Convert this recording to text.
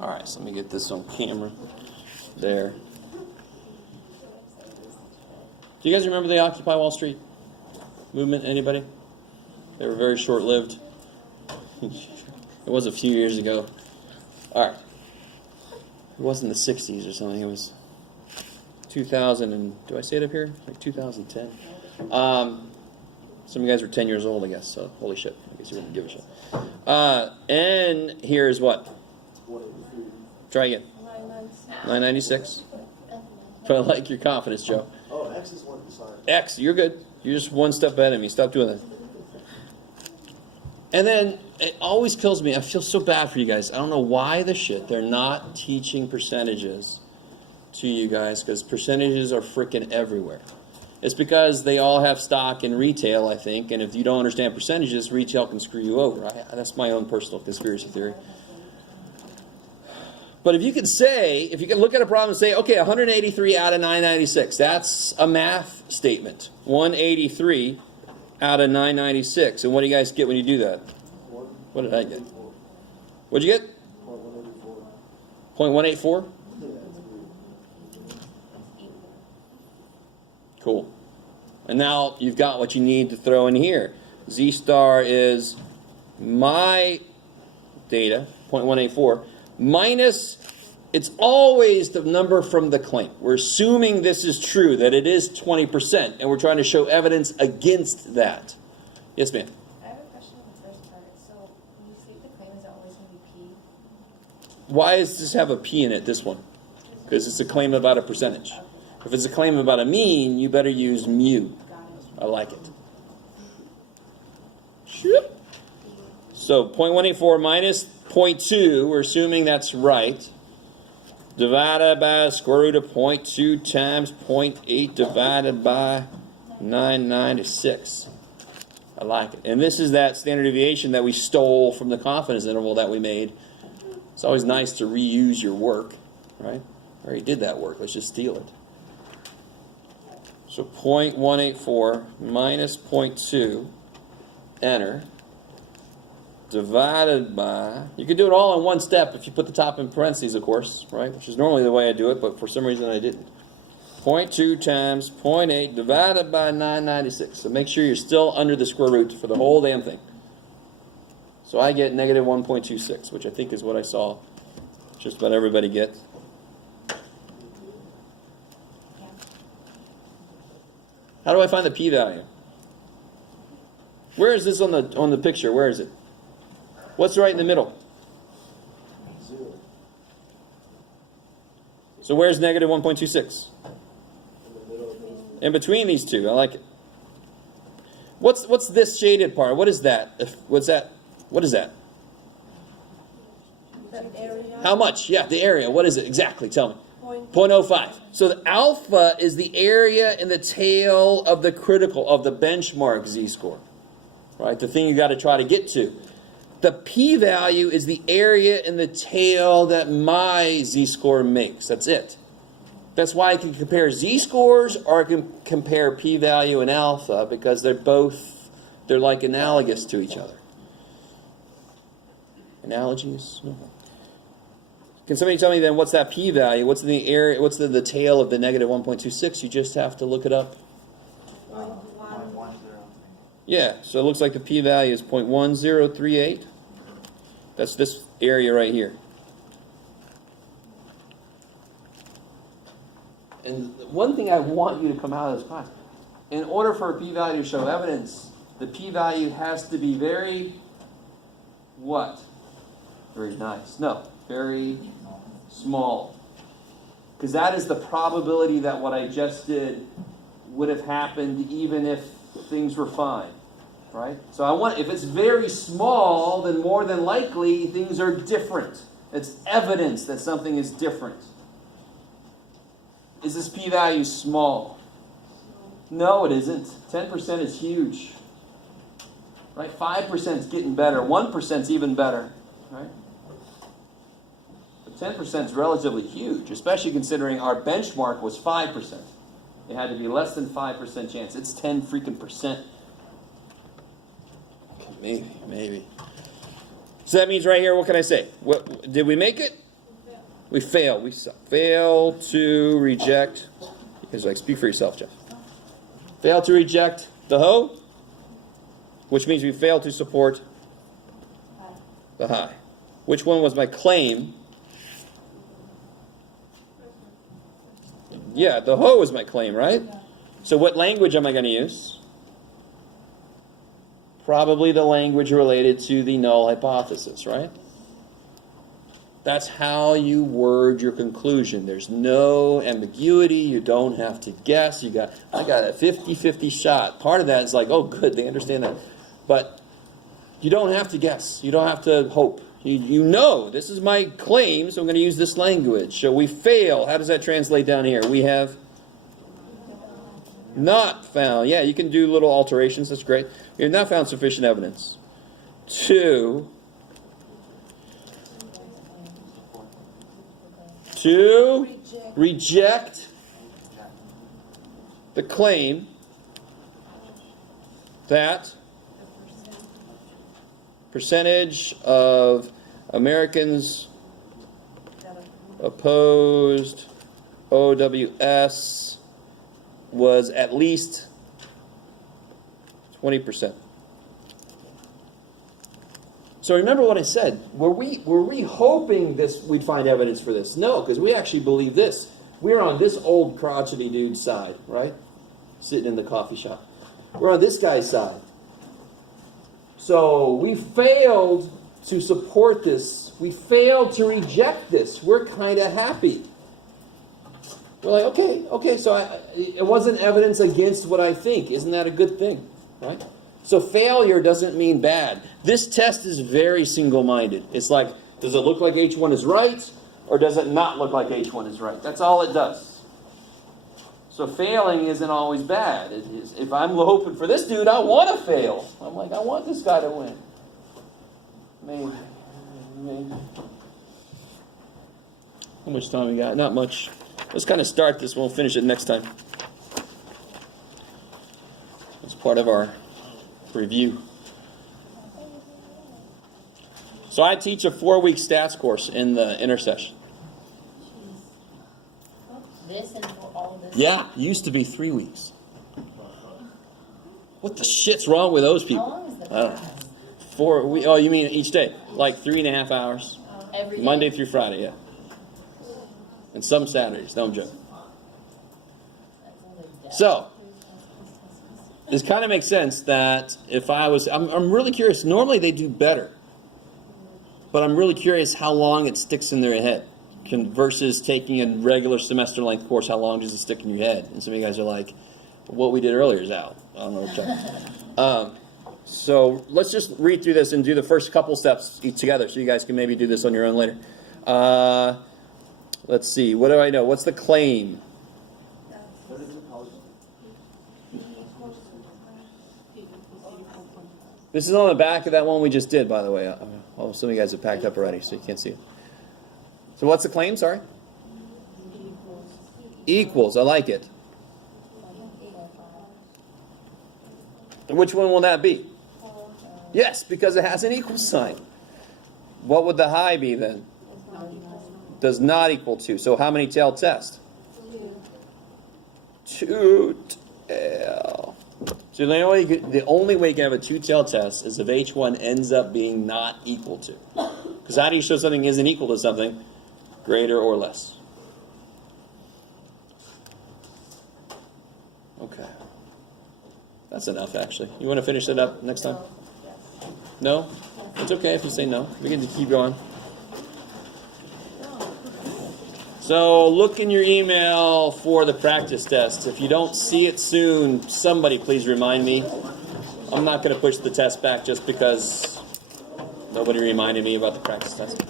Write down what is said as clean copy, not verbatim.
All right, so let me get this on camera. There. Do you guys remember the Occupy Wall Street movement? Anybody? They were very short-lived. It was a few years ago. All right. It wasn't the 60s or something. It was 2000 and, do I say it up here? Like 2010. Some of you guys were 10 years old, I guess, so holy shit. I guess you wouldn't give a shit. And here's what? Try again. 996. But I like your confidence, Joe. Oh, X is one. Sorry. X, you're good. You're just one step ahead of me. Stop doing that. And then it always kills me. I feel so bad for you guys. I don't know why the shit they're not teaching percentages to you guys, because percentages are freaking everywhere. It's because they all have stock in retail, I think, and if you don't understand percentages, retail can screw you over. That's my own personal conspiracy theory. But if you can say, if you can look at a problem and say, okay, 183 out of 996, that's a math statement. 183 out of 996. And what do you guys get when you do that? What did I get? What'd you get? 0.184? Cool. And now you've got what you need to throw in here. Z star is my data, 0.184, minus, it's always the number from the claim. We're assuming this is true, that it is 20%, and we're trying to show evidence against that. Yes, ma'am? I have a question on the first part. So when you state the claim, is it always going to be P? Why does this have a P in it, this one? Because it's a claim about a percentage. If it's a claim about a mean, you better use mu. I like it. So 0.184 minus 0.2, we're assuming that's right, divided by square root of 0.2 times 0.8 divided by 996. I like it. And this is that standard deviation that we stole from the confidence interval that we made. It's always nice to reuse your work, right? I already did that work. Let's just steal it. So 0.184 minus 0.2, enter, divided by, you can do it all in one step if you put the top in parentheses, of course, right? Which is normally the way I do it, but for some reason I didn't. 0.2 times 0.8 divided by 996. So make sure you're still under the square root for the whole damn thing. So I get negative 1.26, which I think is what I saw just about everybody get. How do I find the p-value? Where is this on the picture? Where is it? What's right in the middle? 0. So where's negative 1.26? In the middle of these. In between these two. I like it. What's this shaded part? What is that? What's that? What is that? The area. How much? Yeah, the area. What is it exactly? Tell me. 0.05. So the alpha is the area in the tail of the critical, of the benchmark z-score. Right? The thing you got to try to get to. The p-value is the area in the tail that my z-score makes. That's it. That's why I can compare z-scores or I can compare p-value and alpha, because they're like analogous to each other. Analogies? Can somebody tell me then what's that p-value? What's in the area? What's the tail of the negative 1.26? You just have to look it up. 0.10. Yeah, so it looks like the p-value is 0.1038. That's this area right here. And one thing I want you to come out of this class, in order for a p-value to show evidence, the p-value has to be very, what? Very nice. No, very small. Because that is the probability that what I just did would have happened even if things were fine. Right? So I want, if it's very small, then more than likely things are different. It's evidence that something is different. Is this p-value small? No, it isn't. 10% is huge. Right? 5% is getting better. 1% is even better. Right? But 10% is relatively huge, especially considering our benchmark was 5%. It had to be less than 5% chance. It's 10 freaking percent. Maybe. So that means right here, what can I say? Did we make it? We fail. We fail to reject. Because like, speak for yourself, Jeff. Fail to reject the ho, which means we fail to support the high. Which one was my claim? Yeah, the ho is my claim, right? So what language am I going to use? Probably the language related to the null hypothesis, right? That's how you word your conclusion. There's no ambiguity. You don't have to guess. I got a 50-50 shot. Part of that is like, oh, good, they understand that. But you don't have to guess. You don't have to hope. You know, this is my claim, so I'm going to use this language. So we fail. How does that translate down here? We have not found. Yeah, you can do little alterations. That's great. We have not found sufficient evidence to reject the claim that percentage of Americans opposed OWS was at least 20%. So remember what I said. Were we hoping we'd find evidence for this? No, because we actually believe this. We're on this old crotchety dude's side, right? Sitting in the coffee shop. We're on this guy's side. So we failed to support this. We failed to reject this. We're kind of happy. We're like, okay, so it wasn't evidence against what I think. Isn't that a good thing, right? So failure doesn't mean bad. This test is very single-minded. It's like, does it look like H1 is right, or does it not look like H1 is right? That's all it does. So failing isn't always bad. If I'm hoping for this dude, I want to fail. I'm like, I want this guy to win. Maybe. How much time we got? Not much. Let's kind of start this. We'll finish it next time. It's part of our review. So I teach a 4-week stats course in the intercession. This and for all this? Yeah, used to be 3 weeks. What the shit's wrong with those people? How long is the I don't know. class? 4 weeks. Oh, you mean each day? Like 3.5 hours. Every day? Monday through Friday, yeah. And some Saturdays, don't joke. So, this kind of makes sense that if I'm really curious. Normally they do better. But I'm really curious how long it sticks in their head versus taking a regular semester length course. How long does it stick in your head? And some of you guys are like, what we did earlier is out. I don't know what you're talking. So let's just read through this and do the first couple steps together so you guys can maybe do this on your own later. Let's see. What do I know? What's the claim? This is on the back of that one we just did, by the way. Oh, some of you guys have packed up already, so you can't see it. So what's the claim? Sorry? Equals. I like it. And which one will that be? Yes, because it has an equal sign. What would the high be then? Does not equal 2. So how many tail test? 2 tail. So the only way you can have a 2-tail test is if H1 ends up being not equal to. Because how do you show something isn't equal to something? Greater or less. Okay. That's enough, actually. You want to finish it up next time? No? It's okay if you say no. We can keep going. So look in your email for the practice test. If you don't see it soon, somebody please remind me. I'm not going to push the test back just because nobody reminded me about the practice test.